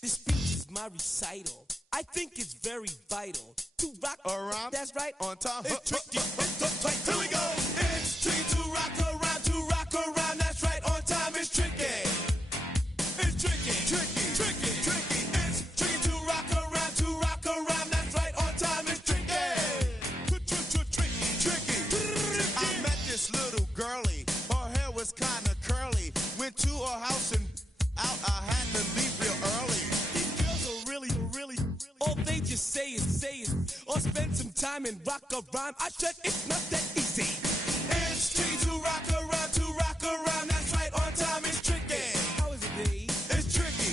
This speech is my recital. I think it's very vital to rock around. That's right, on time. It's tricky. It's uptight. Here we go. It's tricky to rock around. To rock around. That's right, on time. It's tricky. It's tricky. Tricky. Tricky. Tricky. It's tricky to rock around. To rock around. That's right, on time. It's tricky. Tricky. Tricky. I met this little girlie. Her hair was kind of curly. Went to her house and out. I had to leave real early. All they just say it, or spend some time and rock a rhyme. I said it's not that easy. It's tricky to rock around, that's right, on time, it's tricky. How is it, Dave? It's tricky.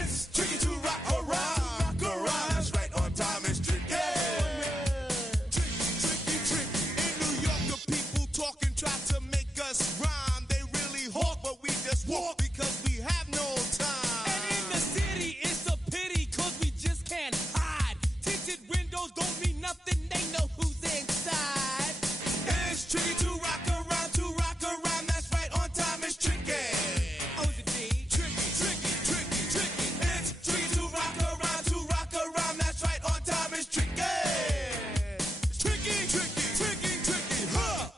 It's tricky to rock around, that's right, on time, it's tricky. Tricky. In New York, the people talk and try to make us rhyme. They really hawk, but we just walk because we have no time. Don't mean nothing, they know who's inside. It's tricky to rock around, that's right, on time, it's tricky. Oh, is it D? Tricky. It's tricky to rock around, that's right, on time, it's tricky. Tricky, huh?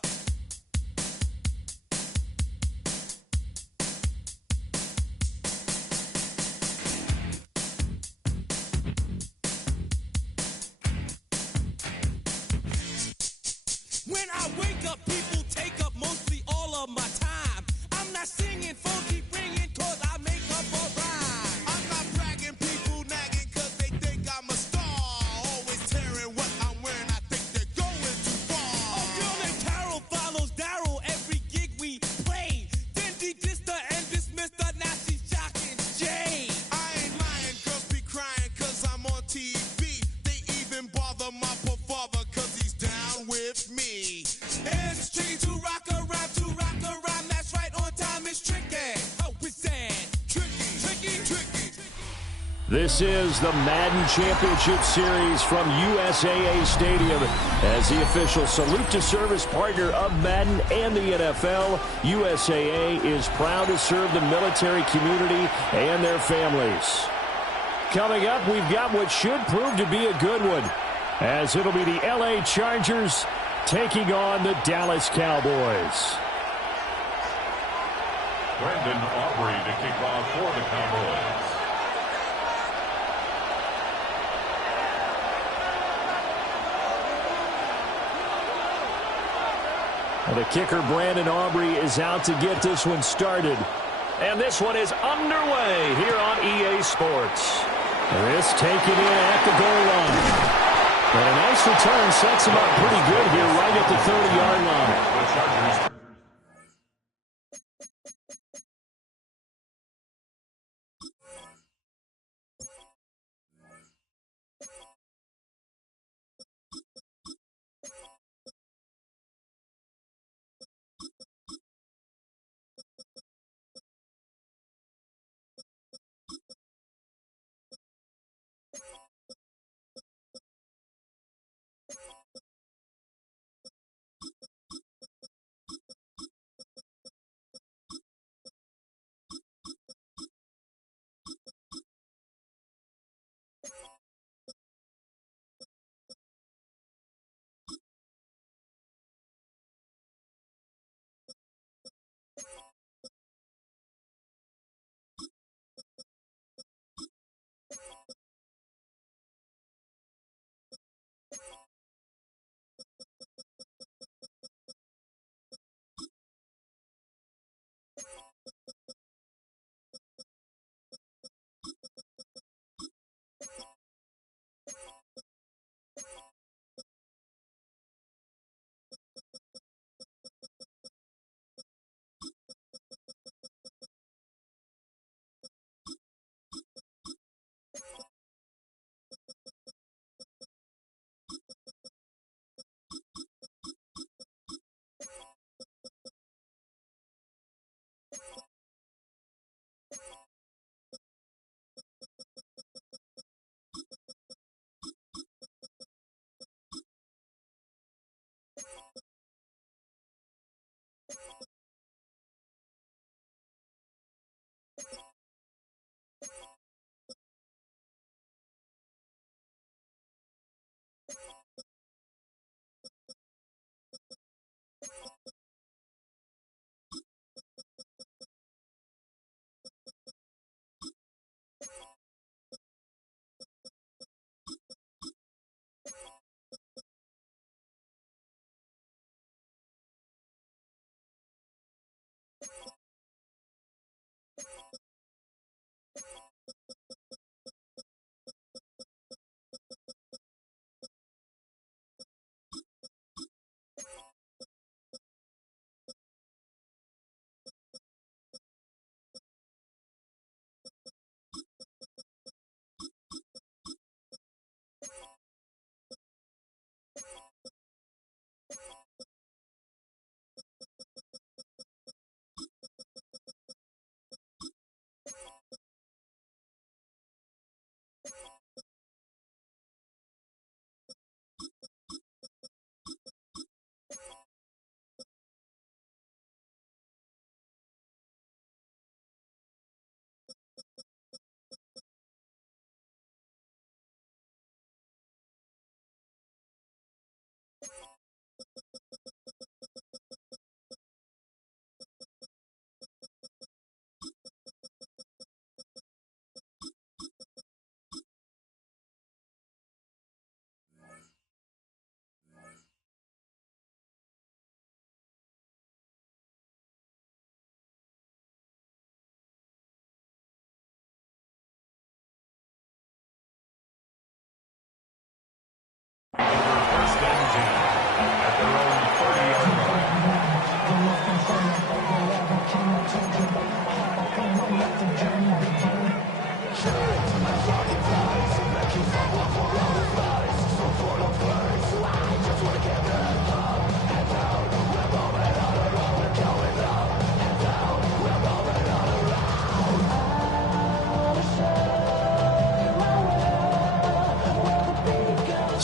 When I wake up, people take up mostly all of my time. I'm not singing, phone keep ringing, cause I make up a rhyme. I'm not bragging, people nagging, cause they think I'm a star. Always tearing what I'm wearing, I think they're going too far. A girl named Carol follows Daryl every gig we play. Then he dissed her and dismissed her, now she's shocking Jay. I ain't lying, girls be crying, cause I'm on TV. They even bother my poor father, cause he's down with me. It's tricky to rock around, that's right, on time, it's tricky. How is that? Tricky. This is the Madden Championship Series from USAA Stadium. As the official salute to service partner of Madden and the NFL, USAA is proud to serve the military community and their families. Coming up, we've got what should prove to be a good one, as it'll be the LA Chargers taking on the Dallas Cowboys. Brandon Aubrey to kick off for the Cowboys. Well, the kicker, Brandon Aubrey, is out to get this one started. And this one is underway here on EA Sports. This taken in at the goal line. And a nice return sets him up pretty good here right at the 30-yard line.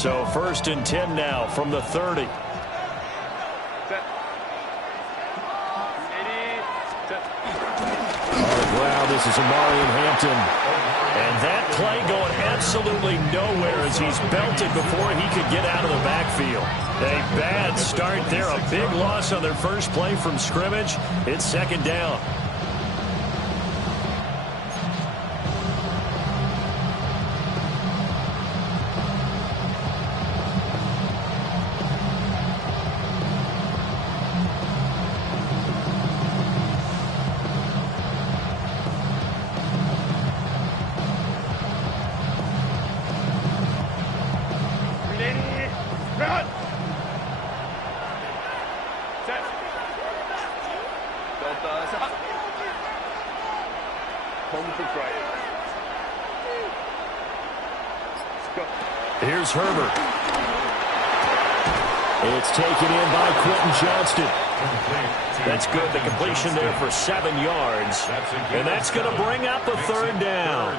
So 1st and 10 now from the 30. Wow, this is Amari in Hampton. And that play going absolutely nowhere as he's belted before he could get out of the backfield. A bad start there. A big loss on their first play from scrimmage. It's 2nd down. Here's Herbert. It's taken in by Quentin Johnston. That's good. The completion there for 7 yards. And that's going to bring up a 3rd down.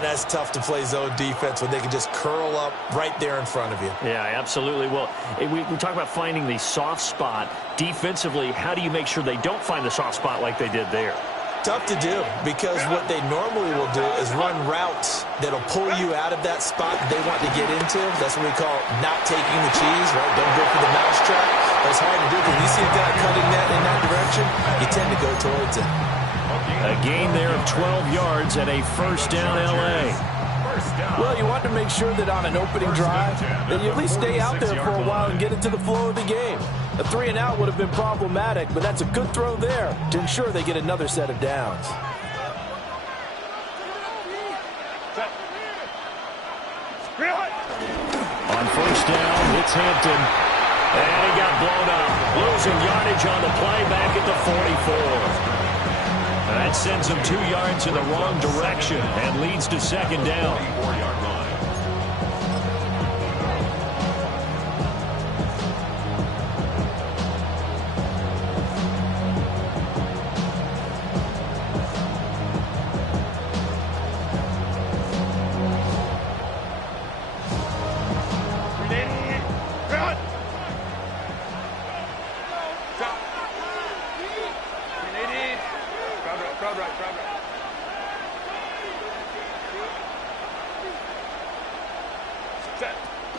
That's tough to play zone defense when they can just curl up right there in front of you. Yeah, absolutely. Well, we talk about finding the soft spot. Defensively, how do you make sure they don't find the soft spot like they did there? Tough to do, because what they normally will do is run routes that'll pull you out of that spot they want to get into. That's what we call not taking the cheese, right? Don't go for the mousetrap. That's hard to do because you see a guy cutting that in that direction, you tend to go towards it. A gain there of 12 yards and a 1st down L.A. Well, you want to make sure that on an opening drive that you at least stay out there for a while and get into the flow of the game. A 3-and-out would have been problematic, but that's a good throw there to ensure they get another set of downs. On 1st down, it's Hampton. And he got blown up. Losing yardage on the play back at the 44. That sends him 2 yards in the wrong direction and leads to 2nd down.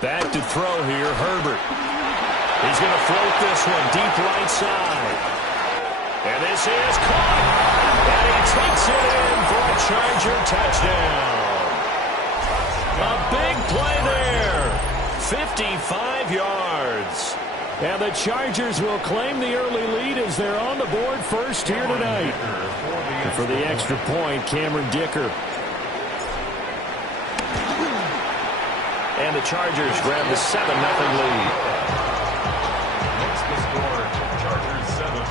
Back to throw here, Herbert. He's going to float this one deep right side. And this is caught. And he takes it in for a Charger touchdown. A big play there. 55 yards. And the Chargers will claim the early lead as they're on the board first here tonight. And for the extra point, Cameron Dicker. And the Chargers grab the 7-0 lead. What's the score? Chargers 7,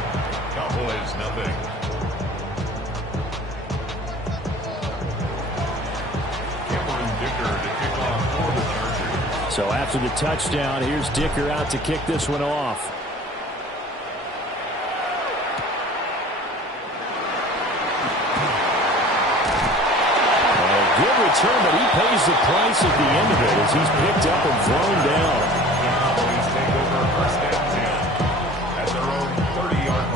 Cowboys 0. Cameron Dicker to kick off for the Chargers. So after the touchdown, here's Dicker out to kick this one off. Good return, but he pays the price at the end of it as he's picked up and thrown down. Cowboys take over 1st and 10 at their own 30-yard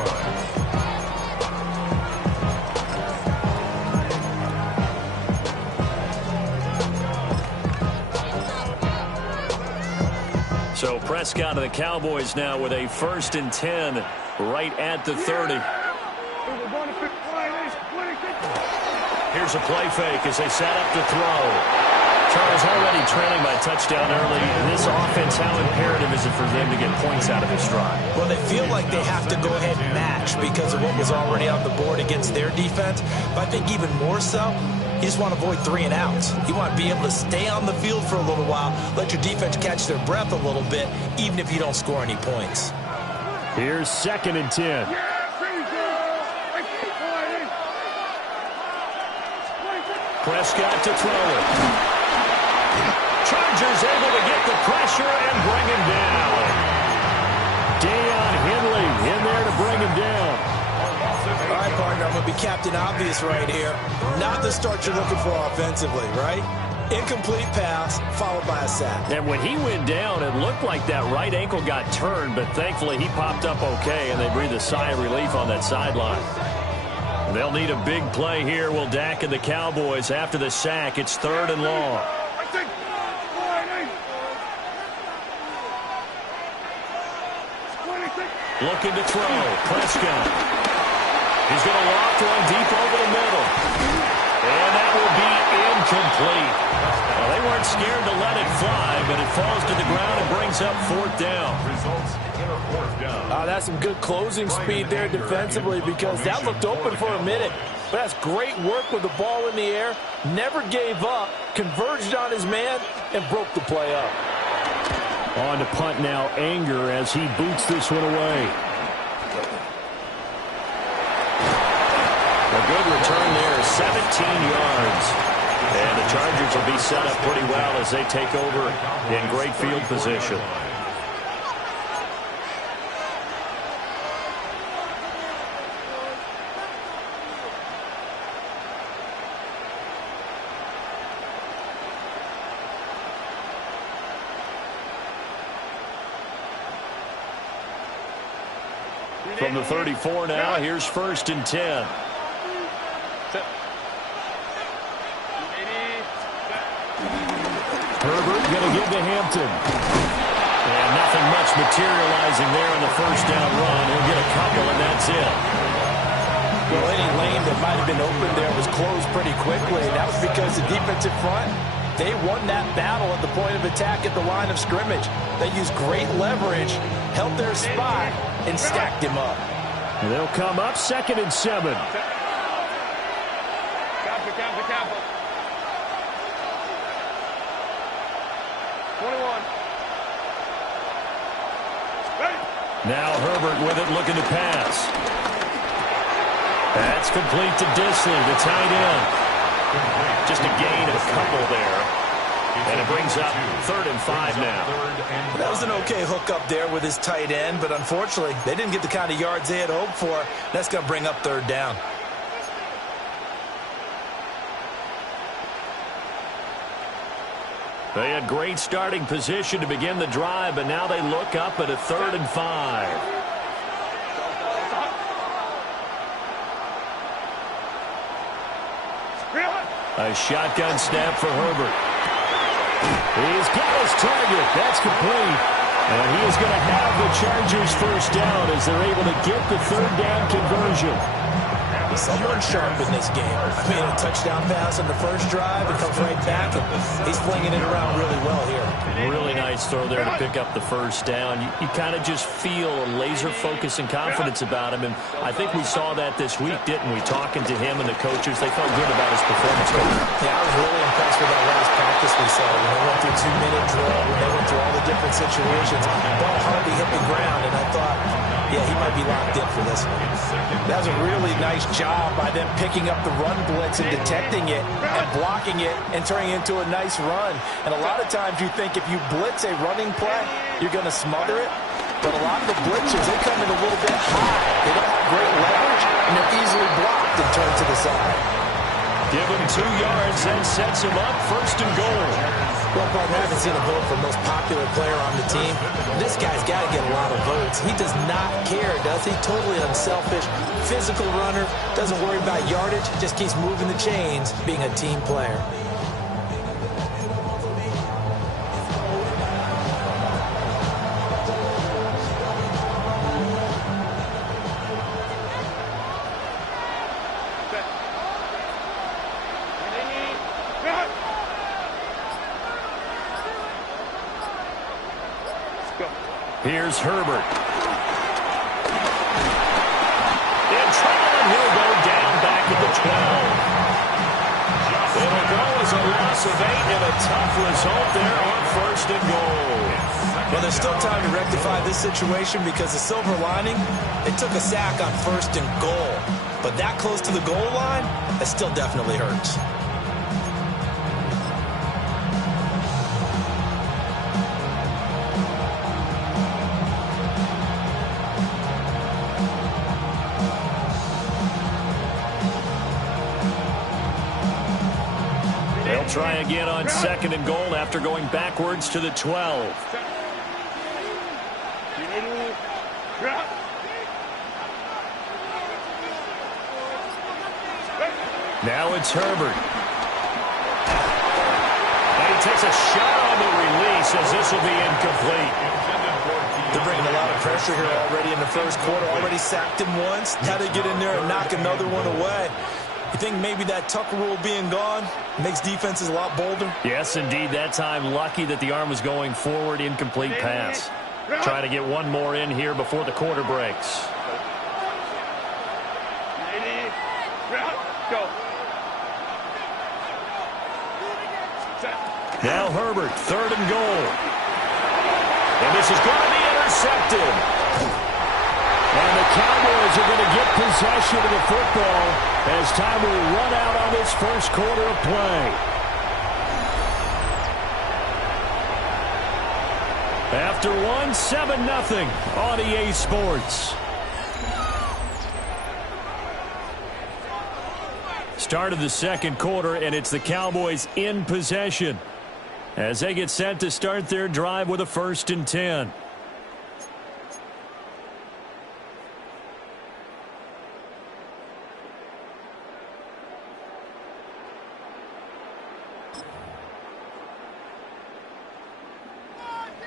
line. So Prescott and the Cowboys now with a 1st and 10 right at the 30. Here's a play fake as they set up to throw. Charles already trailing by touchdown early. This offense, how imperative is it for them to get points out of this drive? Well, they feel like they have to go ahead and match because of what was already on the board against their defense. But I think even more so, you just want to avoid 3-and-outs. You want to be able to stay on the field for a little while, let your defense catch their breath a little bit, even if you don't score any points. Here's 2nd and 10. Prescott to throw it. Chargers able to get the pressure and bring him down. Deion Henley in there to bring him down. All right, partner, I'm going to be Captain Obvious right here. Not the start you're looking for offensively, right? Incomplete pass, followed by a sack. And when he went down, it looked like that right ankle got turned, but thankfully he popped up okay, and they breathed a sigh of relief on that sideline. They'll need a big play here. Will Dak and the Cowboys after the sack. It's 3rd and long. Looking to throw. Prescott. He's going to loft one deep over the middle. And that will be incomplete. Well, they weren't scared to let it fly, but it falls to the ground and brings up 4th down. That's some good closing speed there defensively, because that looked open for a minute. But that's great work with the ball in the air. Never gave up, converged on his man, and broke the play up. On to punt now, Anger, as he boots this one away. A good return there, 17 yards. And the Chargers will be set up pretty well as they take over in great field position. From the 34 now, here's 1st and 10. Herbert going to give to Hampton. And nothing much materializing there in the 1st down run. He'll get a couple, and that's it. Well, any lane that might have been open there was closed pretty quickly. That was because the defensive front, they won that battle at the point of attack at the line of scrimmage. They used great leverage, held their spot, and stacked him up. And they'll come up 2nd and 7. Now Herbert with it, looking to pass. That's complete to Disley, the tight end. Just a gain of a couple there. And it brings up 3rd and 5 now. That was an okay hookup there with his tight end, but unfortunately, they didn't get the kind of yards they had hoped for. That's going to bring up 3rd down. They had great starting position to begin the drive, but now they look up at a 3rd and 5. A shotgun snap for Herbert. He's got his target. That's complete. And he is going to have the Chargers 1st down as they're able to get the 3rd down conversion. Someone sharp in this game. I mean, a touchdown pass on the 1st drive. It comes right back, and he's flinging it around really well here. Really nice throw there to pick up the 1st down. You kind of just feel a laser focus and confidence about him, and I think we saw that this week, didn't we? Talking to him and the coaches, they felt good about his performance. Yeah, I was really impressed with that last practice we saw. When they went through 2-minute drill, when they went through all the different situations, ball hardly hit the ground, and I thought, yeah, he might be locked in for this one. That was a really nice job by them picking up the run blitz and detecting it and blocking it and turning it into a nice run. And a lot of times you think if you blitz a running play, you're going to smother it. But a lot of the blitzers, they come in a little bit high. They don't have great leverage, and they're easily blocked and turned to the side. Give him 2 yards, then sets him up 1st and goal. Well, partner, I haven't seen a vote for most popular player on the team. This guy's got to get a lot of votes. He does not care, does he? Totally unselfish, physical runner, doesn't worry about yardage, just keeps moving the chains, being a team player. Here's Herbert. In trouble, and he'll go down back at the 12. It'll go as a loss of 8 and a tough result there on 1st and goal. Well, there's still time to rectify this situation because the silver lining, it took a sack on 1st and goal. But that close to the goal line, that still definitely hurts. They'll try again on 2nd and goal after going backwards to the 12. Now it's Herbert. And he takes a shot on the release as this will be incomplete. They're bringing a lot of pressure here already in the first quarter. Already sacked him once. Now they get in there and knock another one away. You think maybe that Tucker rule being gone makes defenses a lot bolder? Yes, indeed. That time, lucky that the arm was going forward. Incomplete pass. Try to get one more in here before the quarter breaks. Now Herbert, 3rd and goal. And this is going to be intercepted. And the Cowboys are going to get possession of the football as time will run out on this first quarter of play. After one, 7-0 on EA Sports. Start of the second quarter, and it's the Cowboys in possession as they get set to start their drive with a 1st and 10.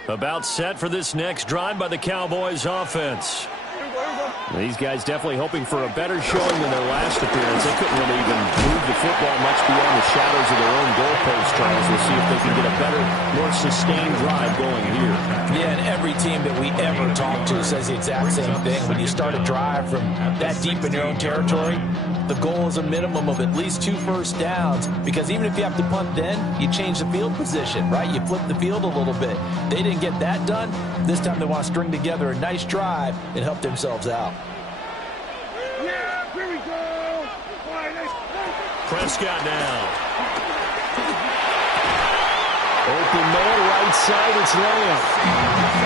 About set for this next drive by the Cowboys offense. These guys definitely hoping for a better showing than their last appearance. They couldn't really even move the football much beyond the shadows of their own goalpost, Charles. We'll see if they can get a better, more sustained drive going here. Yeah, and every team that we ever talk to says the exact same thing. When you start a drive from that deep in your own territory, the goal is a minimum of at least 2 first downs, because even if you have to punt then, you change the field position, right? You flip the field a little bit. They didn't get that done. This time they want to string together a nice drive and help themselves out. Yeah, here we go. Prescott now. Open man, right side, it's Lamb.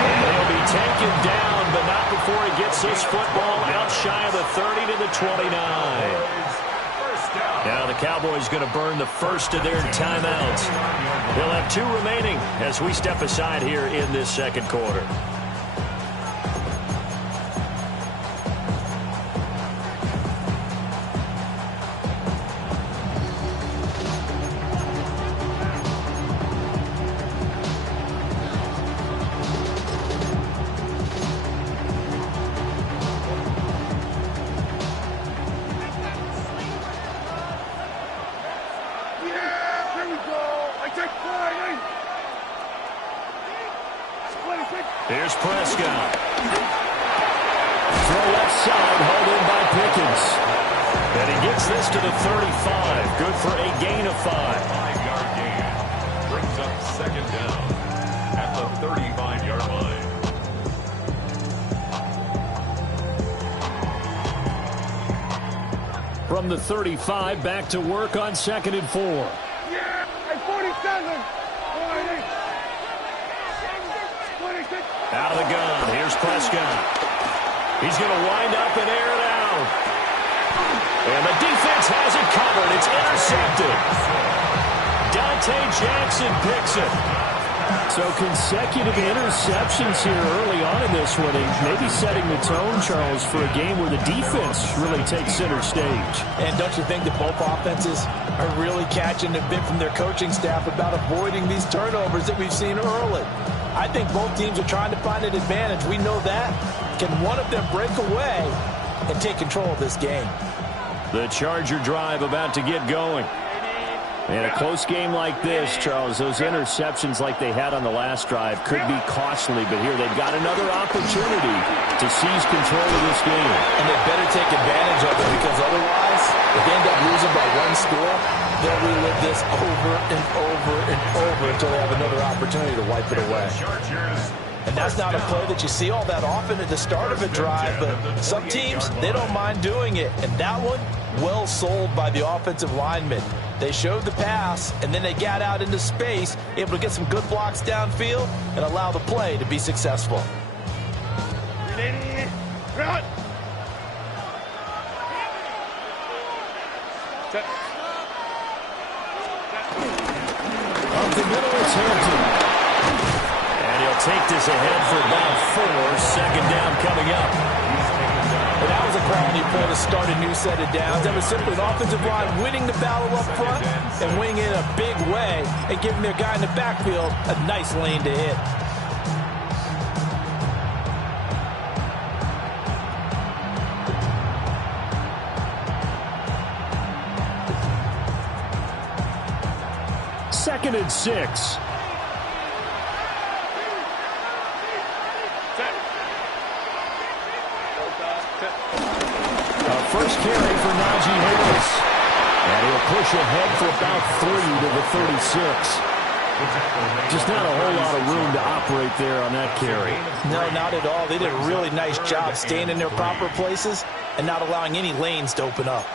And he'll be taken down, but not before he gets this football out shy of the 30 to the 29. Now the Cowboys going to burn the first of their timeouts. They'll have 2 remaining as we step aside here in this second quarter. Here's Prescott. Throw left side, hauled in by Pickens. And he gets this to the 35. Good for a gain of 5. 5-yard gain. Brings up 2nd down at the 35-yard line. From the 35, back to work on 2nd and 4. Yeah, at 47. Out of the gun. Here's Prescott. He's going to wind up and air it out. And the defense has it covered. It's intercepted. Dante Jackson picks it. So consecutive interceptions here early on in this one, and maybe setting the tone, Charles, for a game where the defense really takes center stage. And don't you think that both offenses are really catching a bit from their coaching staff about avoiding these turnovers that we've seen early? I think both teams are trying to find an advantage. We know that. Can one of them break away and take control of this game? The Charger drive about to get going. In a close game like this, Charles, those interceptions like they had on the last drive could be costly, but here they've got another opportunity to seize control of this game. And they better take advantage of it, because otherwise, if they end up losing by 1 score, they'll relive this over and over and over until they have another opportunity to wipe it away. And that's not a play that you see all that often at the start of a drive, but some teams, they don't mind doing it. And that one, well sold by the offensive linemen. They showed the pass, and then they got out into space, able to get some good blocks downfield and allow the play to be successful. Up the middle, it's Hampton. And he'll take this ahead for about 4. Second down coming up. And that was a quality play to start a new set of downs. That was simply an offensive line winning the battle up front and winning it in a big way and giving their guy in the backfield a nice lane to hit. Second and 6. First carry for Najee Harris. And he'll push ahead for about 3 to the 36. Just not a whole lot of room to operate there on that carry. No, not at all. They did a really nice job staying in their proper places and not allowing any lanes to open up.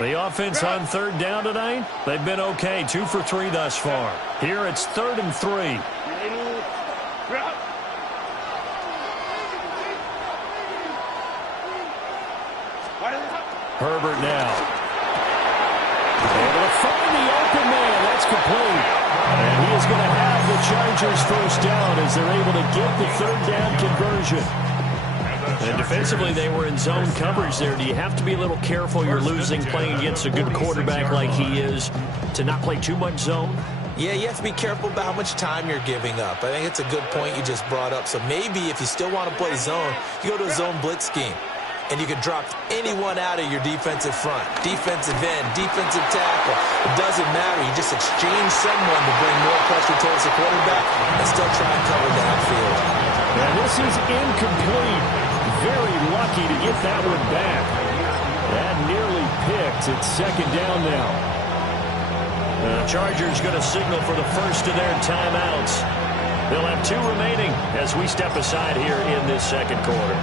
The offense on third down tonight, they've been okay. 2 for 3 thus far. Here it's 3rd and 3. Herbert now. Able to find the open man. That's complete. And he is going to have the Chargers first down as they're able to get the third down conversion. And defensively, they were in zone coverage there. Do you have to be a little careful? You're losing playing against a good quarterback like he is to not play too much zone? Yeah, you have to be careful about how much time you're giving up. I think it's a good point you just brought up. So maybe if you still want to play zone, you go to a zone blitz scheme. And you can drop anyone out of your defensive front. Defensive end, defensive tackle. It doesn't matter. You just exchange someone to bring more pressure towards the quarterback and still try and cover downfield. And this is incomplete. Very lucky to get that one back. That nearly picked. It's second down now. The Chargers going to signal for the first of their timeouts. They'll have 2 remaining as we step aside here in this second quarter.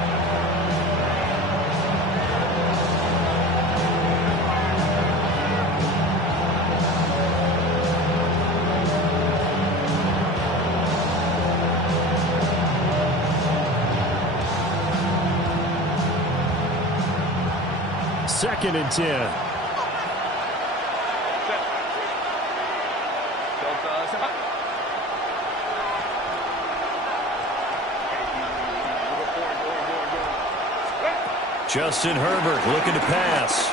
Second and 10. Justin Herbert looking to pass.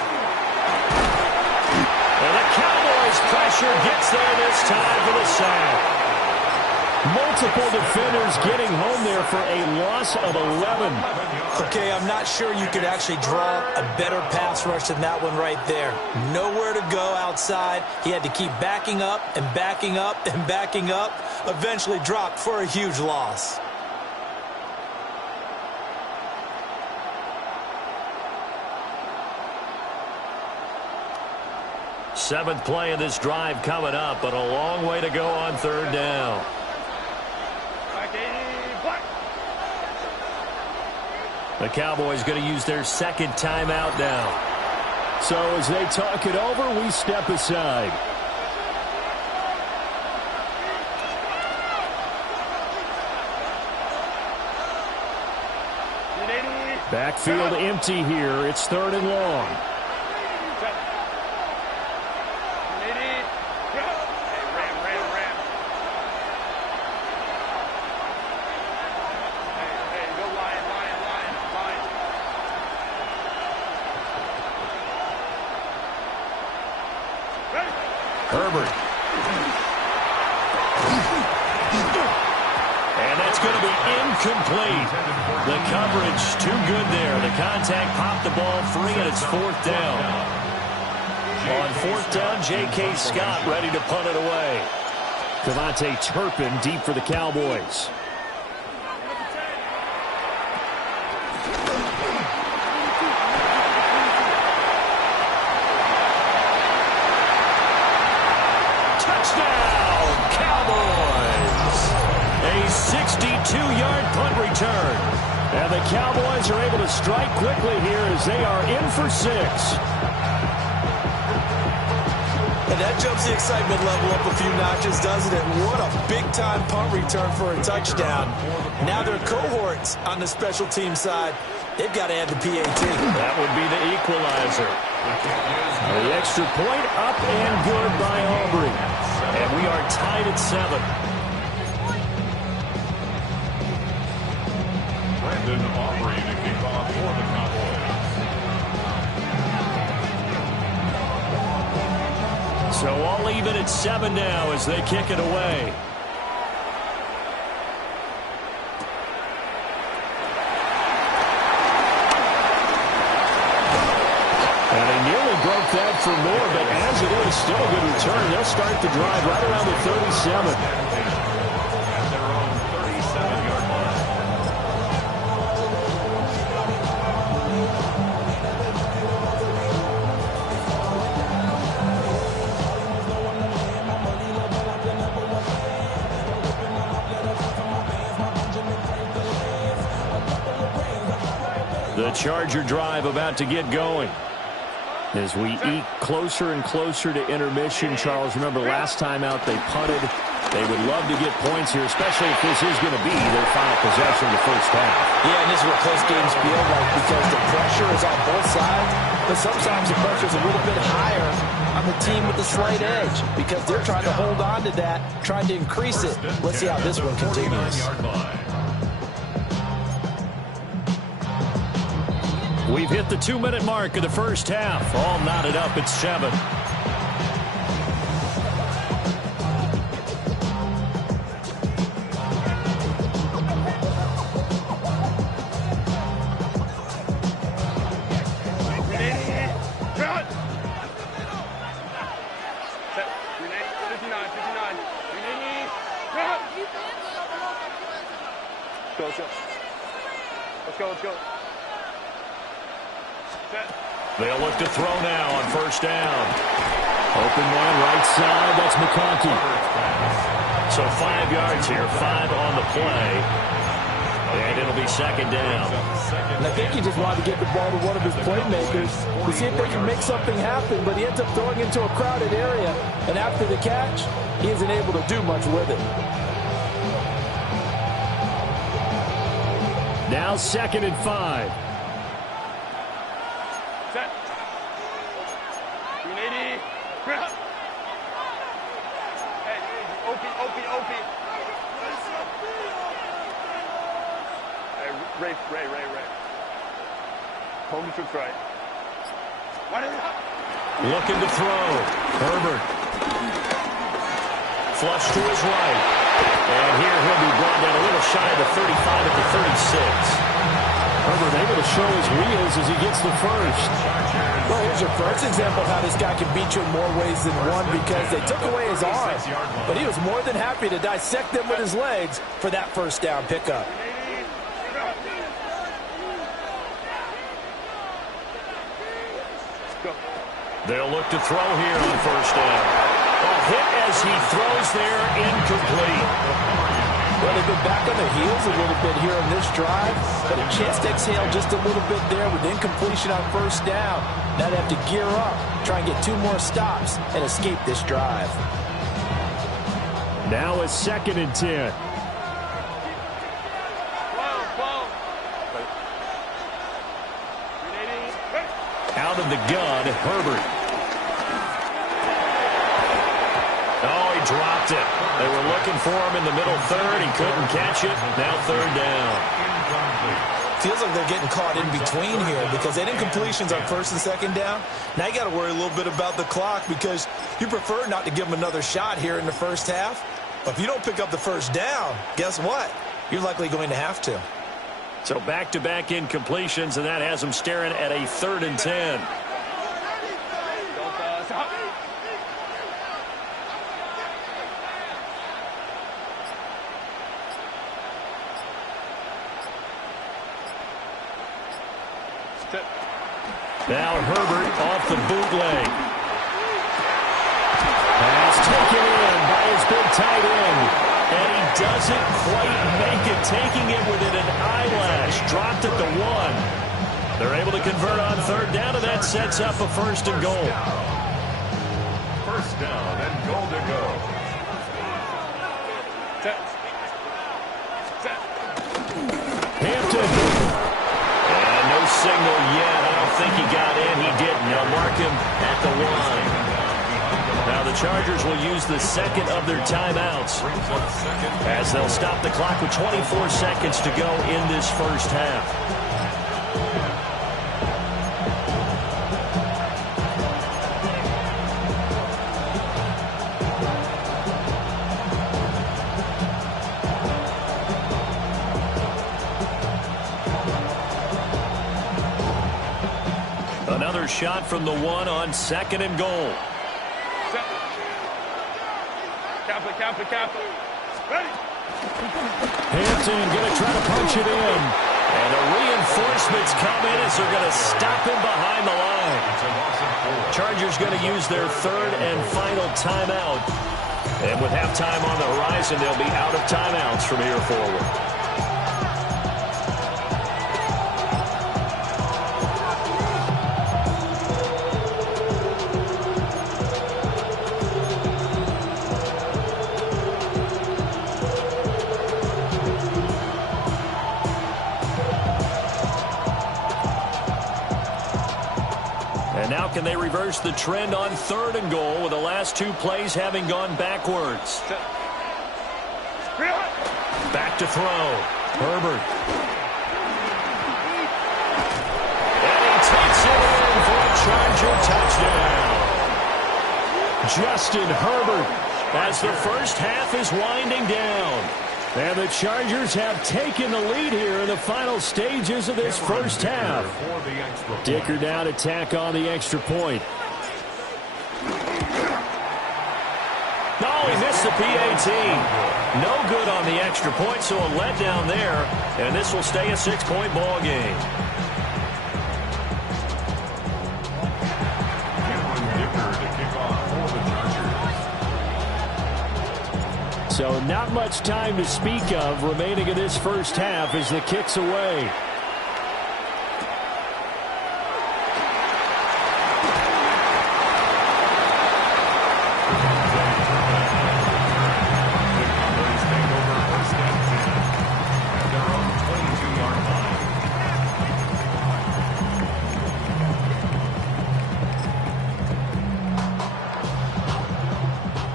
And the Cowboys pressure gets there this time for the sack. Multiple defenders getting home there for a loss of 11. Okay, I'm not sure you could actually draw a better pass rush than that one right there. Nowhere to go outside. He had to keep backing up and backing up and backing up. Eventually dropped for a huge loss. Seventh play of this drive coming up, but a long way to go on third down. The Cowboys going to use their second timeout now. So as they talk it over, we step aside. Backfield empty here. It's 3rd and long. Herbert. And that's going to be incomplete. The coverage too good there. The contact popped the ball free, and it's 4th down. On 4th down, J.K. Scott ready to punt it away. Devontae Turpin deep for the Cowboys. Touchdown, Cowboys! A 62-yard punt return. And the Cowboys are able to strike quickly here as they are in for 6. And that jumps the excitement level up a few notches, doesn't it? What a big-time punt return for a touchdown. Now their cohorts on the special team side, they've got to add the PAT. That would be the equalizer. The extra point up and good by Aubrey. And we are tied at 7. Brandon Aubrey to kick off for the Cowboys. So all even at 7 now as they kick it away. And they nearly broke that for more, but as it is, still a good return. They'll start the drive right around the 37. At their own 37-yard line. The Charger drive about to get going. As we eke closer and closer to intermission, Charles, remember last time out they punted. They would love to get points here, especially if this is going to be their final possession of the first half. Yeah, and this is what close games feel like because the pressure is on both sides, but sometimes the pressure is a little bit higher on the team with the slight edge because they're trying to hold on to that, trying to increase it. Let's see how this one continues. We've hit the 2-minute mark of the first half. All knotted up at 7. Let's go. They'll look to throw now on first down. Open man right side. That's McConkey. So 5 yards here, 5 on the play. And it'll be second down. And I think he just wanted to get the ball to one of his playmakers to see if they can make something happen, but he ends up throwing into a crowded area. And after the catch, he isn't able to do much with it. Now 2nd and 5. Set. 380. Hey, OP. Hey, Ray. Home troops right. Looking to throw. Herbert. Flush to his right. And here he'll be brought down a little shy of the 35 at the 36. Herbert able to show his wheels as he gets the first. Well, here's your first example of how this guy can beat you in more ways than one because they took away his arm. But he was more than happy to dissect them with his legs for that first down pickup. They'll look to throw here on first down. A hit as he throws there, incomplete. Well, they've been back on their heels a little bit here on this drive, but a chance to exhale just a little bit there with incompletion on first down. Now they have to gear up, try and get 2 more stops, and escape this drive. Now a 2nd and 10. Out of the gun, Herbert. Oh, he dropped it. They were looking for him in the middle third. He couldn't catch it. Now 3rd down. Feels like they're getting caught in between here because they had incompletions on 1st and 2nd down. Now you got to worry a little bit about the clock because you prefer not to give them another shot here in the first half. But if you don't pick up the first down, guess what? You're likely going to have to. So back-to-back incompletions, and that has them staring at a 3rd and 10. Now Herbert off the bootleg. Pass taken in by his big tight end. And he doesn't quite make it, taking it within an eyelash. Dropped at the 1. They're able to convert on 3rd down, and that sets up a 1st and goal. first down and goal to go. Hampton. And no signal yet. I don't think he got in. He didn't. They'll mark him at the 1. Now the Chargers will use the second of their timeouts as they'll stop the clock with 24 seconds to go in this first half. Another shot from the 1 on 2nd and goal. Kappa. Ready. Hampton going to try to punch it in. And the reinforcements come in as they're going to stop him behind the line. Chargers going to use their 3rd and final timeout. And with halftime on the horizon, they'll be out of timeouts from here forward. Can they reverse the trend on 3rd and goal with the last 2 plays having gone backwards? Back to throw. Herbert. And he takes it in for a Charger touchdown. Justin Herbert as the first half is winding down. And the Chargers have taken the lead here in the final stages of this first half. Dicker down to tack on the extra point. No, he missed the PAT. No good on the extra point, so a letdown there. And this will stay a 6-point ball game. So not much time to speak of remaining in this first half as the kick's away.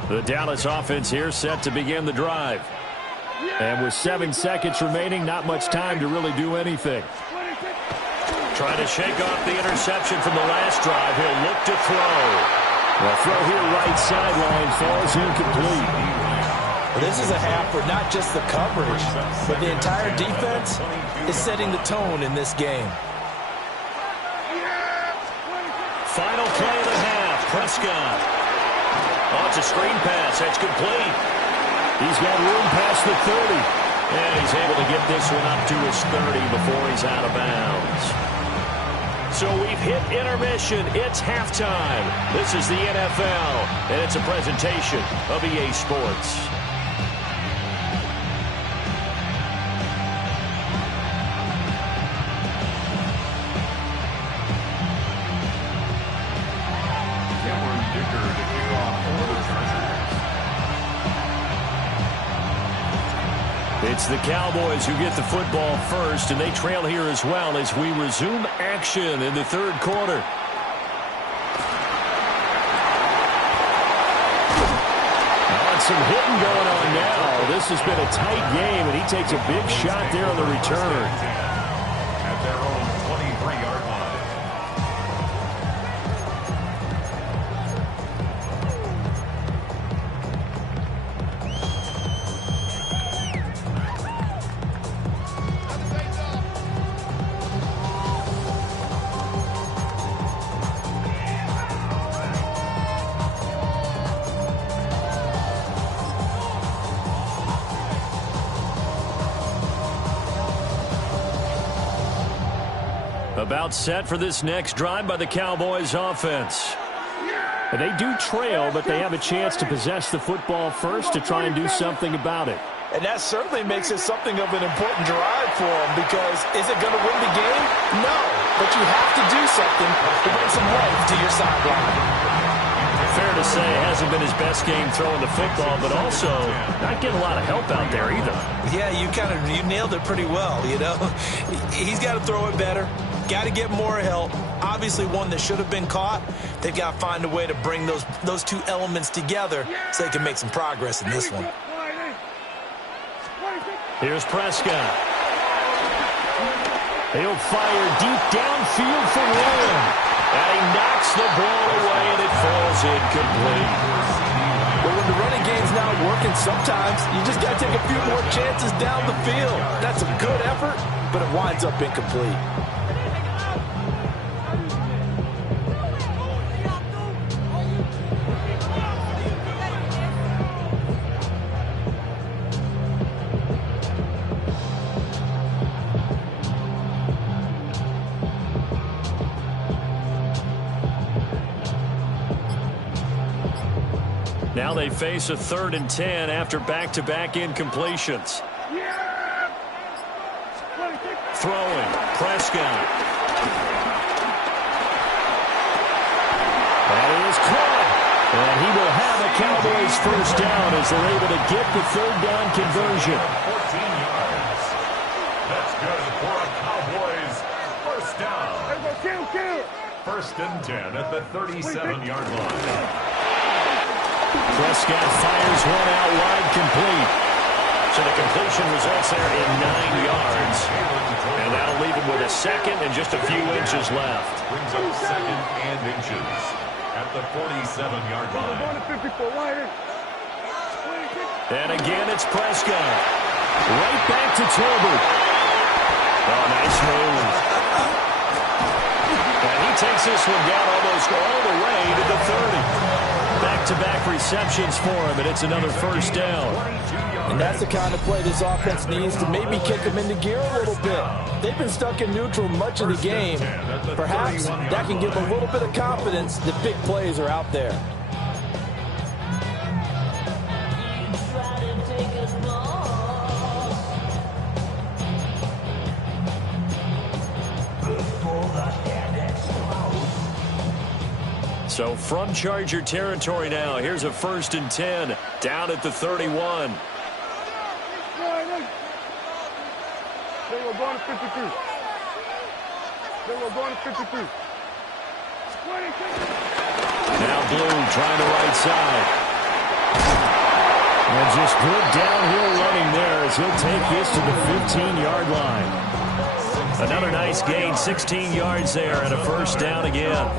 The Dallas offense here set to begin the drive. And with 7 seconds remaining, not much time to really do anything. Trying to shake off the interception from the last drive. He'll look to throw. The throw here right sideline falls incomplete. Well, this is a half where not just the coverage, but the entire defense is setting the tone in this game. Final play of the half. Prescott. Oh, it's a screen pass. That's complete. He's got room past the 30. And he's able to get this one up to his 30 before he's out of bounds. So we've hit intermission. It's halftime. This is the NFL, and it's a presentation of EA Sports. It's the Cowboys who get the football first, and they trail here as well as we resume action in the 3rd quarter. Some hitting going on now. This has been a tight game, and he takes a big shot there on the return. At their own 23-yard line. About set for this next drive by the Cowboys offense. And they do trail, but they have a chance to possess the football first to try and do something about it. And that certainly makes it something of an important drive for them, because is it going to win the game? No. But you have to do something to bring some life to your sideline. fair to say hasn't been his best game throwing the football, but also not getting a lot of help out there either. Yeah, you nailed it pretty well, you know. He's got to throw it better. Got to get more help. Obviously one that should have been caught. They've got to find a way to bring those two elements together so they can make some progress in this one. Here's Prescott. He'll fire deep downfield for one. And he knocks the ball away, and it falls incomplete. But when the running game's not working, sometimes you just got to take a few more chances down the field. That's a good effort, but it winds up incomplete. Now they face a 3rd and 10 after back-to-back incompletions. Throwing, Prescott. That is caught. And he will have a Cowboys first down as they're able to get the 3rd down conversion. 14 yards. That's good for a Cowboys first down. First and 10 at the 37-yard line. Prescott fires one out wide, complete. So the completion results there in 9 yards. And that'll leave him with a second and just a few inches left. Brings up 2nd and inches at the 47-yard line. And again, it's Prescott. Right back to Tolbert. Oh, nice move. And he takes this one down almost all the way to the 30. Back-to-back receptions for him, and it's another first down. And that's the kind of play this offense needs to maybe kick them into gear a little bit. They've been stuck in neutral much of the game. Perhaps that can give them a little bit of confidence that big plays are out there. So from Charger territory now, here's a 1st and 10 down at the 31. They were going to 52. Now Blue trying the right side. And just good downhill running there as he'll take this to the 15-yard line. Another nice gain, 16 yards there, and a first down again.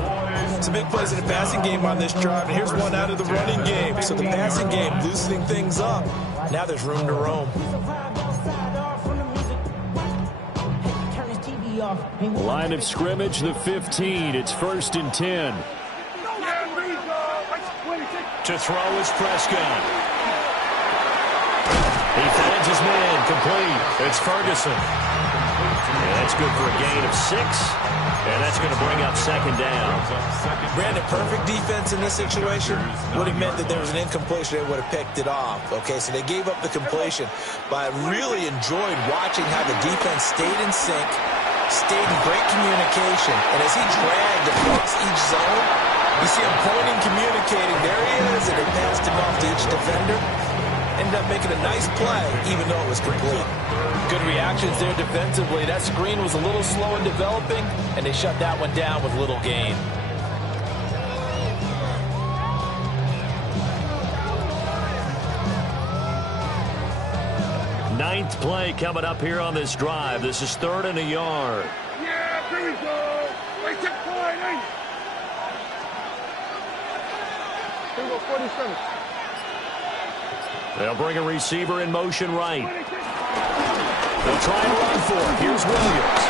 Some big plays in the passing game on this drive, and here's one out of the running game. So the passing game loosening things up. Now there's room to roam. Line of scrimmage, the 15. It's 1st and 10. To throw is Prescott. He finds his man, complete. It's Ferguson. And that's good for a gain of 6. And that's going to bring up 2nd down. Brandon, perfect defense in this situation would have meant that there was an incompletion. They would have picked it off. Okay, so they gave up the completion. But I really enjoyed watching how the defense stayed in sync, stayed in great communication. And as he dragged across each zone, you see him pointing, communicating. There he is, and they passed him off to each defender. Ended up making a nice play, even though it was complete. Good reactions there defensively. That screen was a little slow in developing, and they shut that one down with little gain. Ninth play coming up here on this drive. This is 3rd and a yard. Yeah, there we go. Right check point, eh? Here we go, 47. They'll bring a receiver in motion right. They'll try and run for it. Here's Williams.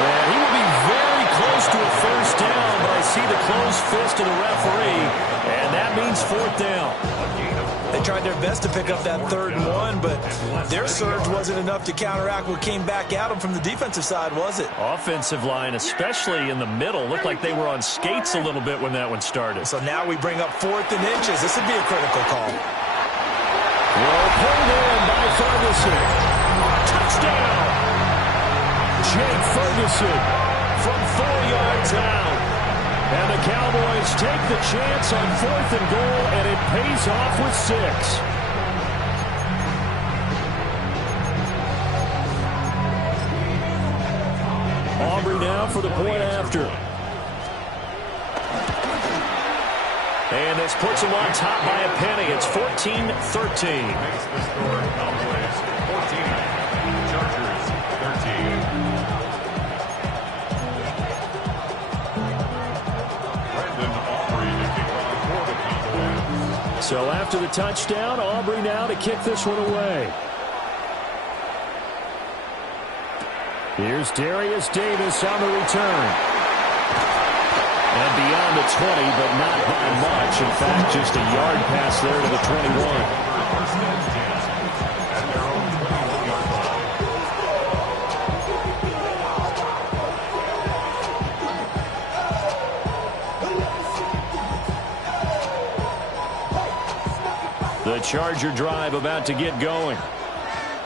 And he will be very close to a first down, but I see the closed fist of the referee, and that means 4th down. They tried their best to pick up that 3rd and 1, but their surge wasn't enough to counteract what came back at them from the defensive side, was it? Offensive line, especially in the middle, looked like they were on skates a little bit when that one started. So now we bring up 4th and inches. This would be a critical call. Well, pulled in by Ferguson. Touchdown! Jake Ferguson from 4 yards out. And the Cowboys take the chance on 4th and goal, and it pays off with 6. Aubrey now for the point after. And this puts them on top by a penny. It's 14-13. Makes the score Cowboys 14, Chargers 13. Brandon Aubrey to kick off for the Cowboys. So after the touchdown, Aubrey now to kick this one away. Here's Darius Davis on the return. And beyond the 20, but not by much. In fact, just a yard pass there to the 21. First and 10 at their own 21-yard line. The Charger drive about to get going.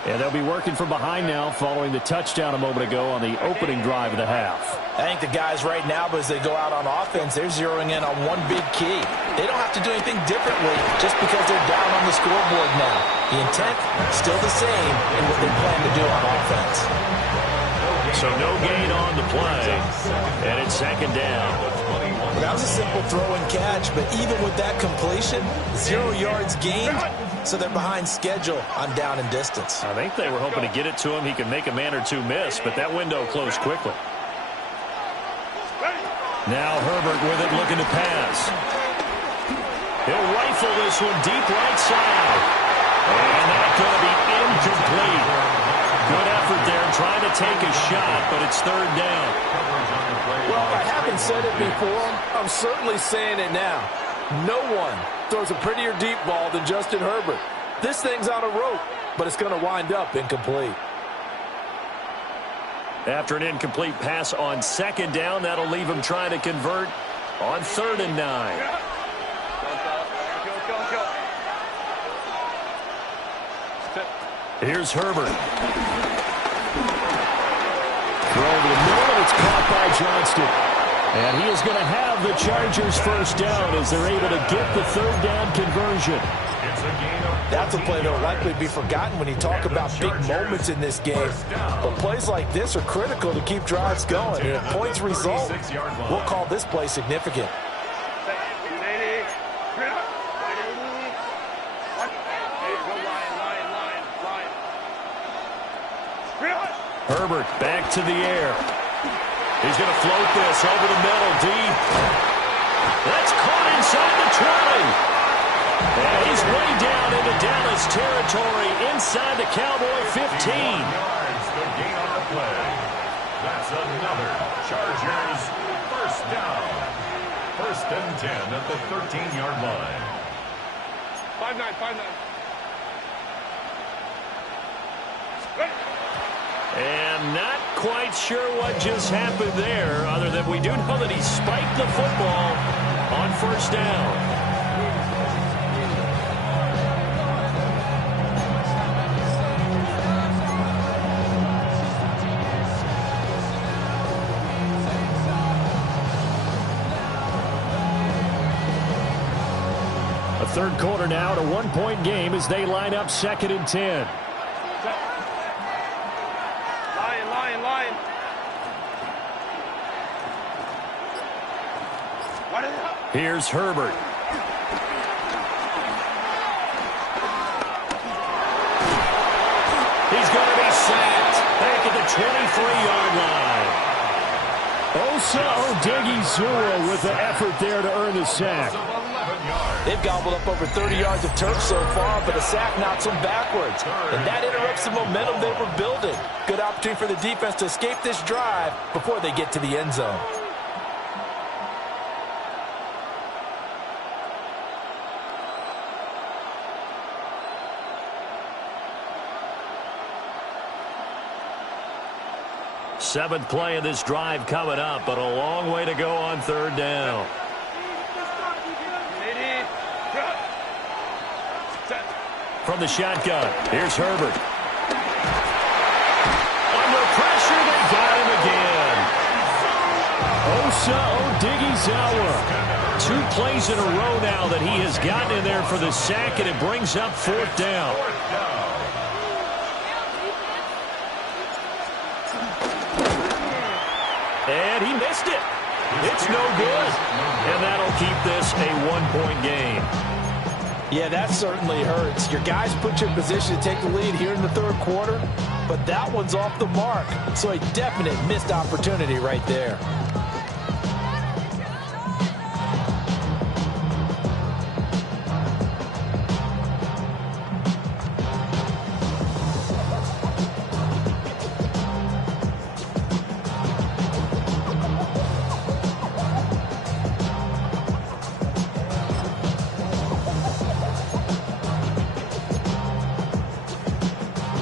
And they'll be working from behind now following the touchdown a moment ago on the opening drive of the half. I think the guys right now, as they go out on offense, they're zeroing in on one big key. They don't have to do anything differently just because they're down on the scoreboard now. The intent, still the same in what they plan to do on offense. So no gain on the play, and it's second down. That was a simple throw and catch, but even with that completion, 0 yards gained, so they're behind schedule on down and distance. I think they were hoping to get it to him. He could make a man or two miss, but that window closed quickly. Now Herbert with it, looking to pass. He'll rifle this one deep right side. And that's going to be incomplete. Good effort there trying to take a shot, but it's third down. Well, if I haven't said it before, I'm certainly saying it now. No one throws a prettier deep ball than Justin Herbert. This thing's on a rope, but it's going to wind up incomplete. After an incomplete pass on second down, that'll leave him trying to convert on 3rd and 9. Here's Herbert. Throw over the middle, and it's caught by Johnston. And he is going to have the Chargers first down as they're able to get the 3rd down conversion. That's a play that will likely be forgotten when you talk about big moments in this game. But plays like this are critical to keep drives going. And if points result, we'll call this play significant. Herbert back to the air. He's going to float this over the middle, deep. That's caught inside the 20. And he's way down into Dallas territory inside the Cowboy 15. Yards, the gain on the play. That's another Chargers first down. 1st and 10 at the 13-yard line. 5-9. And not quite sure what just happened there, other than we do know that he spiked the football on 1st down. A 3rd quarter now, at a 1-point game as they line up 2nd and 10. Lion. Here's Herbert. He's going to be sacked back at the 23-yard line. Osa Odighizuwa with the effort there to earn the sack. They've gobbled up over 30 yards of turf so far, but a sack knocks them backwards. And that interrupts the momentum they were building. Good opportunity for the defense to escape this drive before they get to the end zone. Seventh play of this drive coming up, but a long way to go on 3rd down. From the shotgun, here's Herbert. Under pressure, they got him again. Osa Ozawa. 2 plays in a row now that he has gotten in there for the sack, and it brings up 4th down. And he missed it. It's no good. And that'll keep this a 1-point game. Yeah, that certainly hurts. Your guys put you in position to take the lead here in the 3rd quarter, but that one's off the mark. So a definite missed opportunity right there.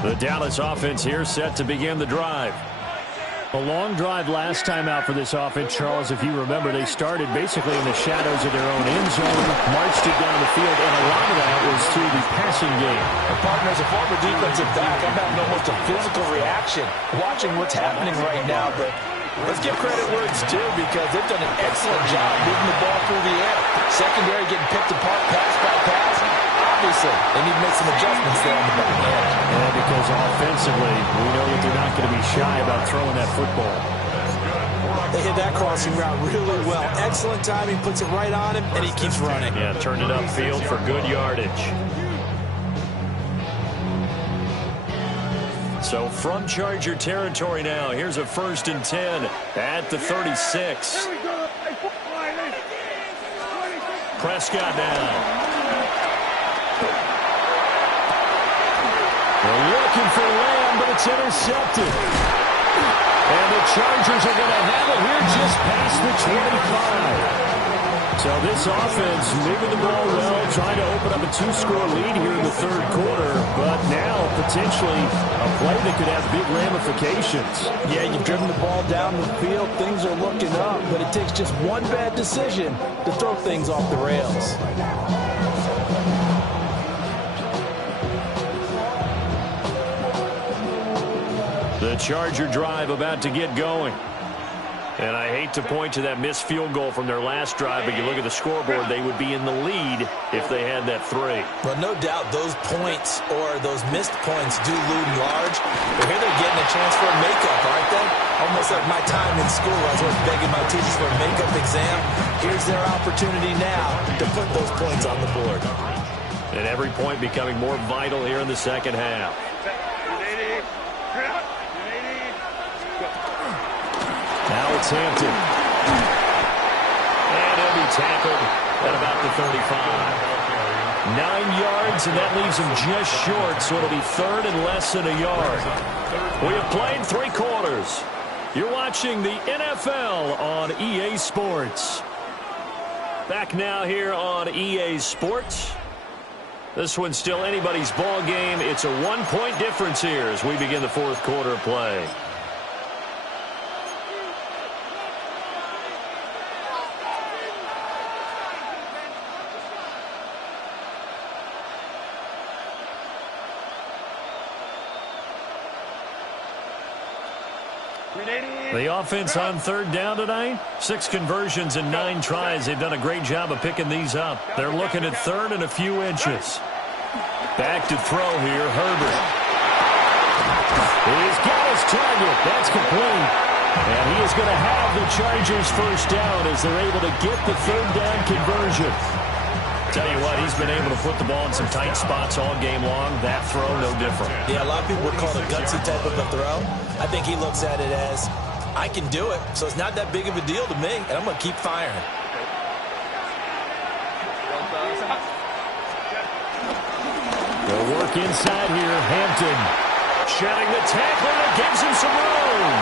The Dallas offense here set to begin the drive. A long drive last time out for this offense, Charles. If you remember, they started basically in the shadows of their own end zone, marched it down the field, and a lot of that was through the passing game. And partner, as a former defensive back, I'm having almost a physical reaction watching what's happening right now. But let's give credit where it's due, because they've done an excellent job moving the ball through the air. Secondary getting picked apart pass by pass. Obviously, they need to make some adjustments there on the back end. Yeah, because offensively, we know that they're not going to be shy about throwing that football. They hit that crossing route really well. Excellent timing, puts it right on him, and he keeps running. Yeah, turned it upfield for good yardage. So from Charger territory now, here's a 1st and 10 at the 36. Prescott now. They're looking for Lamb, but it's intercepted. And the Chargers are going to have it here just past the 25. So this offense moving the ball well, trying to open up a 2-score lead here in the 3rd quarter. But now potentially a play that could have big ramifications. Yeah, you've driven the ball down the field. Things are looking up, but it takes just one bad decision to throw things off the rails. The Charger drive about to get going. And I hate to point to that missed field goal from their last drive, but you look at the scoreboard, they would be in the lead if they had that 3. Well, no doubt those points or those missed points do loom large. But here they're getting a chance for a makeup, aren't they? Almost like my time in school. I was always begging my teachers for a makeup exam. Here's their opportunity now to put those points on the board. And every point becoming more vital here in the 2nd half. Now it's Hampton. And he'll be tackled at about the 35. 9 yards, and that leaves him just short, so it'll be 3rd and less than a yard. We have played 3 quarters. You're watching the NFL on EA Sports. Back now here on EA Sports. This one's still anybody's ball game. It's a 1-point difference here as we begin the 4th quarter of play. The offense on 3rd down tonight, 6 conversions and 9 tries. They've done a great job of picking these up. They're looking at 3rd and a few inches. Back to throw here, Herbert. He's got his target. That's complete. And he is going to have the Chargers 1st down as they're able to get the 3rd down conversion. Tell you what, he's been able to put the ball in some tight spots all game long. That throw, no different. Yeah, a lot of people would call it a gutsy type of a throw. I think he looks at it as, I can do it, so it's not that big of a deal to me, and I'm going to keep firing. They'll work inside here. Hampton shedding the tackle, and it gives him some room.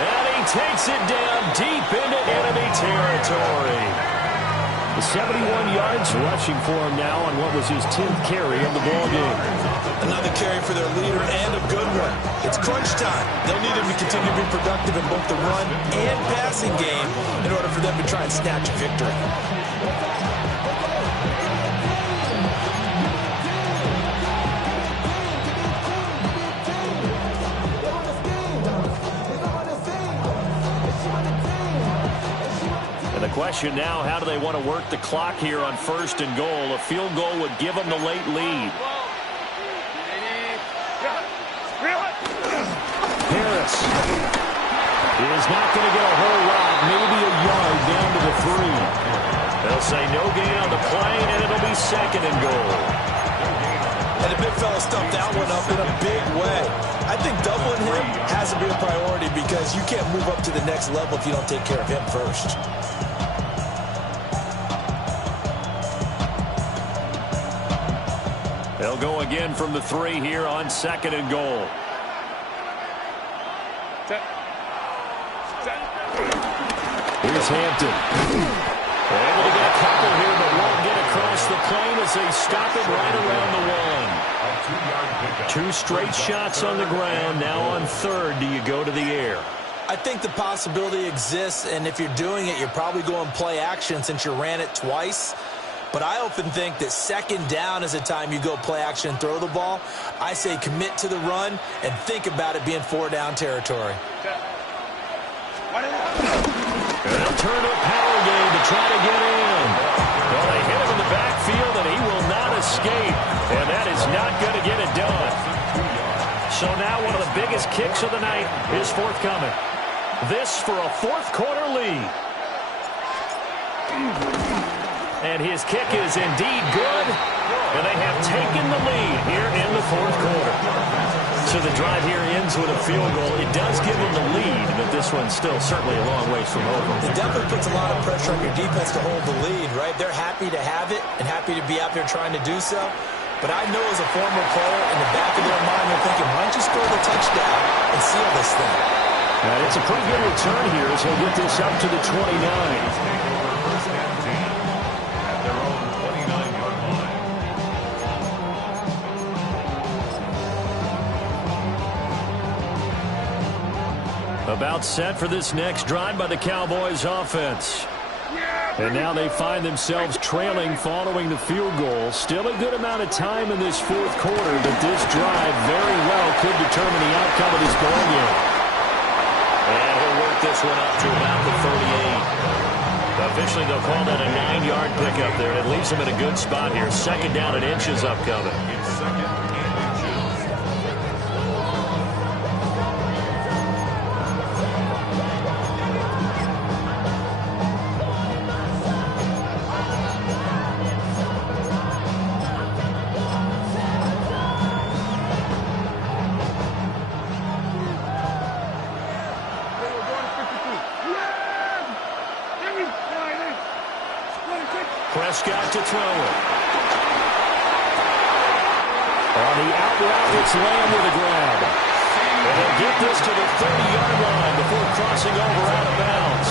And he takes it down deep into enemy territory. 71 yards rushing for him now on what was his 10th carry of the ballgame. Another carry for their leader and a good one. It's crunch time. They'll need him to continue to be productive in both the run and passing game in order for them to try and snatch a victory. And the question now, how do they want to work the clock here on 1st and goal? A field goal would give them the late lead. Harris is not going to get a whole lot, maybe a yard down to the 3. They'll say no gain on the play, and it'll be 2nd and goal. And the big fella stuffed that one up in a big way. I think doubling him has to be a priority because you can't move up to the next level if you don't take care of him first. They'll go again from the 3 here on 2nd and goal. Here's Hampton. They're able to get a couple here, but won't get across the plane as they stop it right around the 1. 2 straight shots on the ground. Now on 3rd, do you go to the air? I think the possibility exists, and if you're doing it, you're probably going play action since you ran it twice. But I often think that 2nd down is the time you go play action and throw the ball. I say commit to the run and think about it being 4-down territory. And they'll turn to a power game to try to get in. Well, they hit him in the backfield, and he will not escape. And that is not going to get it done. So now one of the biggest kicks of the night is forthcoming. This for a 4th quarter lead. And his kick is indeed good. And they have taken the lead here in the 4th quarter. So the drive here ends with a field goal. It does give them the lead, but this one's still certainly a long ways from over. It definitely puts a lot of pressure on your defense to hold the lead, right? They're happy to have it and happy to be out there trying to do so. But I know as a former player, in the back of their mind, they're thinking, why don't you score the touchdown and seal this thing? And it's a pretty good return here as he'll get this up to the 29. About set for this next drive by the Cowboys offense. And now they find themselves trailing following the field goal. Still a good amount of time in this 4th quarter, but this drive very well could determine the outcome of this ball game. And he'll work this one up to about the 38. Officially, they'll call that a 9-yard pickup there. It leaves them in a good spot here. 2nd down and inches upcoming. It's 2nd and inches. Prescott to throw it. On the out route, it's Lamb with a grab. And they'll get this to the 30-yard line before crossing over out of bounds.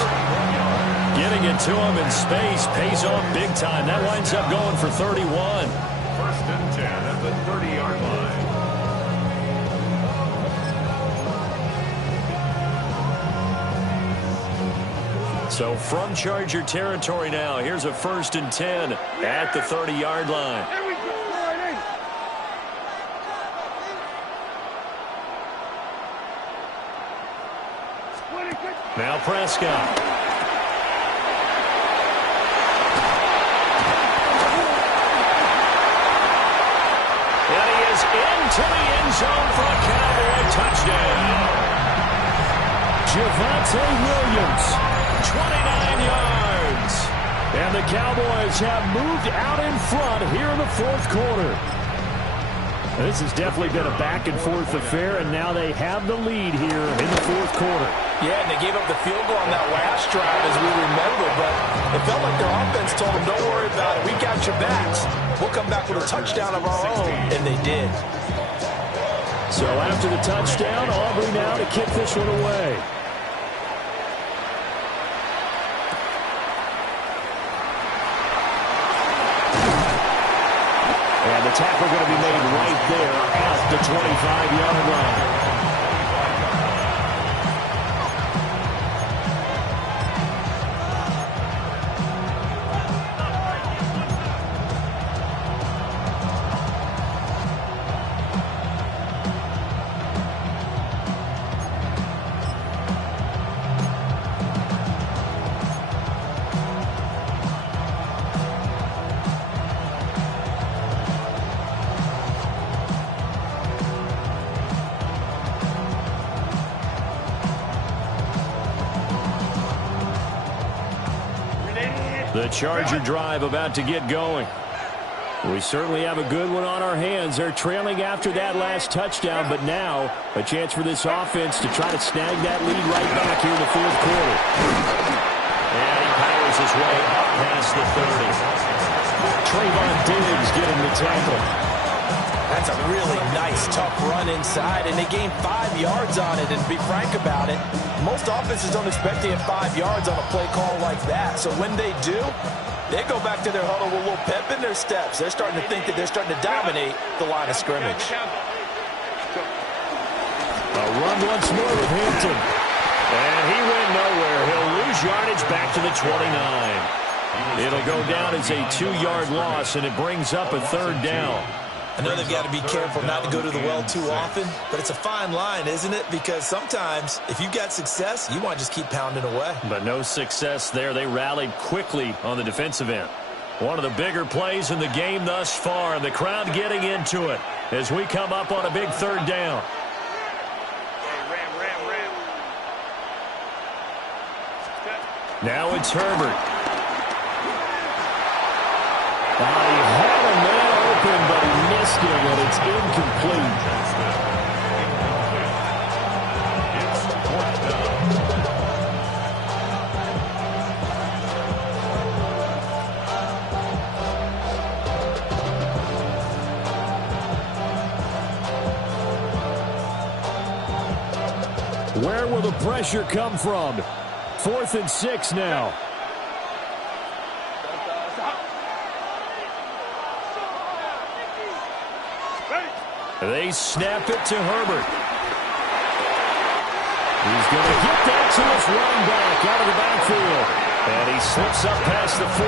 Getting it to him in space pays off big time. That winds up going for 31. 1st and 10 at the 30-yard line. So from Charger territory now, here's a 1st and 10 at the 30-yard line. Now Prescott. And he is into the end zone for a Cowboy touchdown. Javonte Williams. 29 yards. And the Cowboys have moved out in front here in the 4th quarter. This has definitely been a back-and-forth affair, and now they have the lead here in the 4th quarter. Yeah, and they gave up the field goal on that last drive, as we remember, but it felt like their offense told them, don't worry about it. We got your backs. We'll come back with a touchdown of our own, and they did. So after the touchdown, Aubrey now to kick this one away. And the tackle going to be made right there at the 25-yard line. The Charger drive about to get going. We certainly have a good one on our hands. They're trailing after that last touchdown, but now a chance for this offense to try to snag that lead right back here in the fourth quarter. And he powers his way up past the 30. Trayvon Diggs getting the tackle. That's a really nice, tough run inside, and they gained 5 yards on it. And to be frank about it, most offenses don't expect to get 5 yards on a play call like that. So when they do, they go back to their huddle with a little pep in their steps. They're starting to think that they're starting to dominate the line of scrimmage. A run once more with Hampton. And he went nowhere. He'll lose yardage back to the 29. It'll go down as a 2-yard loss, and it brings up a third down. I know they've got to be careful not to go to the well too often, but it's a fine line, isn't it? Because sometimes, if you've got success, you want to just keep pounding away. But no success there. They rallied quickly on the defensive end. One of the bigger plays in the game thus far, and the crowd getting into it as we come up on a big third down. Now it's Herbert. He had a man open, but he missed it, and it's incomplete. Where will the pressure come from? 4th and 6 now. They snap it to Herbert. He's going to get that to his running back out of the backfield. And he slips up past the 45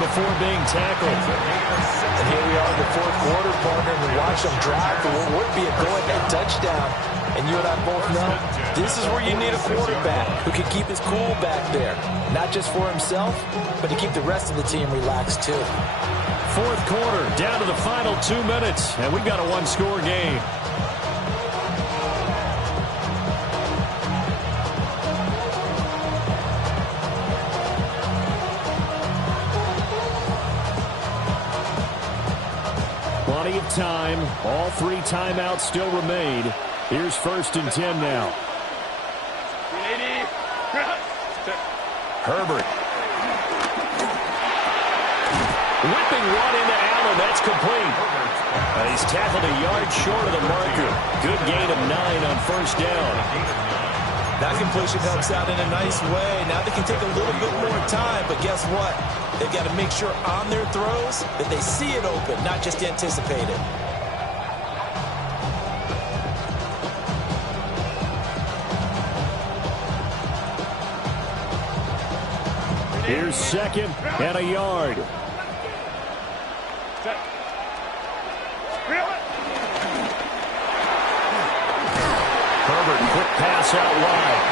before being tackled. And here we are in the fourth quarter, partner, and we watch them drive for what would be a go-ahead touchdown. And you and I both know this is where you need a quarterback who can keep his cool back there. Not just for himself, but to keep the rest of the team relaxed too. Fourth quarter, down to the final 2 minutes, and we've got a one-score game. Plenty of time. All 3 timeouts still remain. Here's 1st and 10 now. Herbert. Whipping one into Allen. That's complete. He's tackled a yard short of the marker. Good gain of 9 on 1st down. That completion helps out in a nice way. Now they can take a little bit more time, but guess what? They've got to make sure on their throws that they see it open, not just anticipate it. Here's 2nd and a yard. Herbert, quick pass out wide.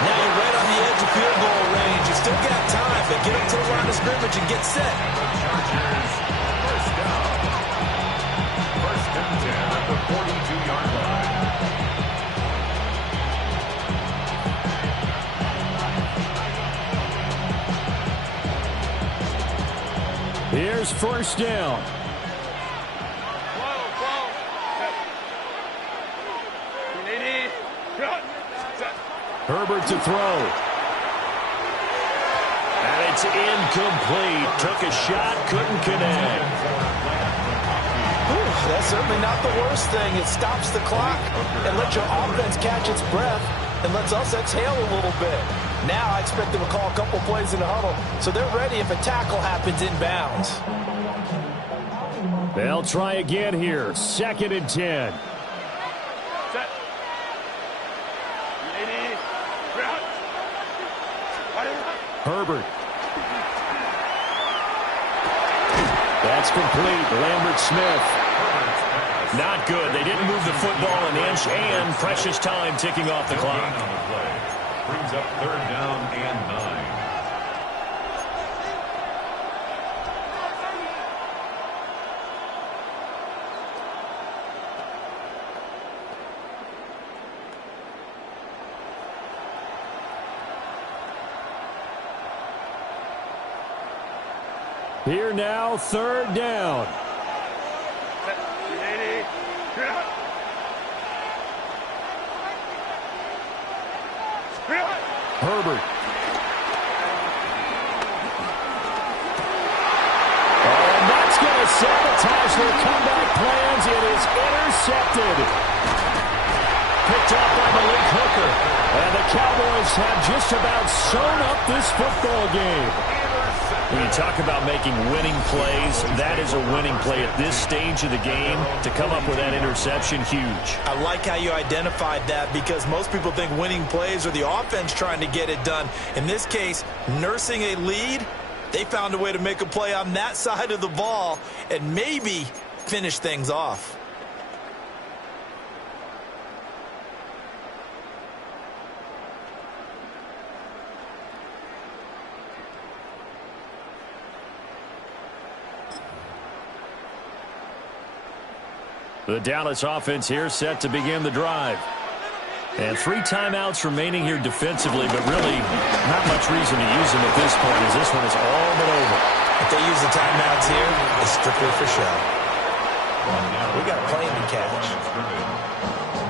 Now you're right on the edge of field goal range. You still got time, but get up to the line of scrimmage and get set. Chargers, 1st down. 1st and 10 at the 42-yard line. Here's 1st down. Herbert to throw. And it's incomplete. Took a shot, couldn't connect. That's certainly not the worst thing. It stops the clock and lets your offense catch its breath and lets us exhale a little bit. Now I expect them to call a couple plays in the huddle, so they're ready if a tackle happens inbounds. They'll try again here. 2nd and 10. Herbert. That's complete. Lambert Smith. Not good. They didn't move the football an inch, and precious time ticking off the clock. Brings up 3rd down and 9. Here now, third down. Herbert. And that's going to sabotage their comeback plans. It is intercepted. Picked up by Malik Hooker. And the Cowboys have just about sewn up this football game. When you talk about making winning plays, that is a winning play at this stage of the game. To come up with that interception, huge. I like how you identified that because most people think winning plays are the offense trying to get it done. In this case, nursing a lead, they found a way to make a play on that side of the ball and maybe finish things off. The Dallas offense here set to begin the drive. And 3 timeouts remaining here defensively, but really not much reason to use them at this point as this one is all but over. If they use the timeouts here, it's strictly for show. We got plenty to catch.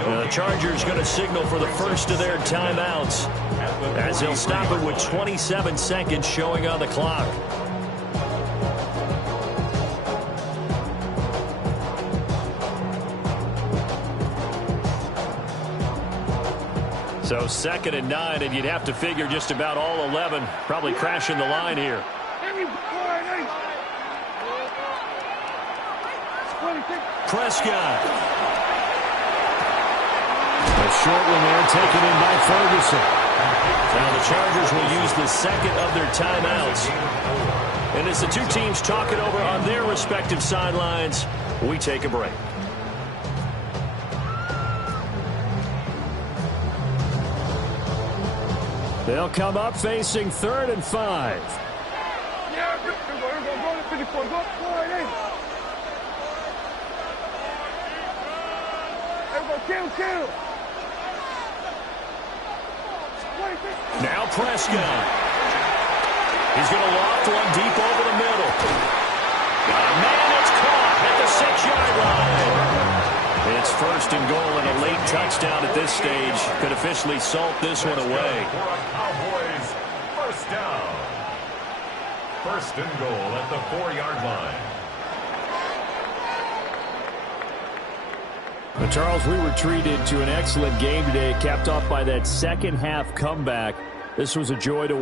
The Chargers going to signal for the first of their timeouts as they'll stop it with 27 seconds showing on the clock. So 2nd and 9, and you'd have to figure just about all 11 probably crashing the line here. Prescott. A short one there taken in by Ferguson. Now the Chargers will use the second of their timeouts. And as the two teams talk it over on their respective sidelines, we take a break. They'll come up facing 3rd and 5. Now Prescott. He's going to loft one deep over the middle. Man, it's caught at the 6-yard line. It's 1st and goal and a late touchdown at this stage. Could officially salt this one away. Cowboys, first down. 1st and goal at the 4-yard line. Well, Charles, we were treated to an excellent game today, capped off by that second half comeback. This was a joy to watch.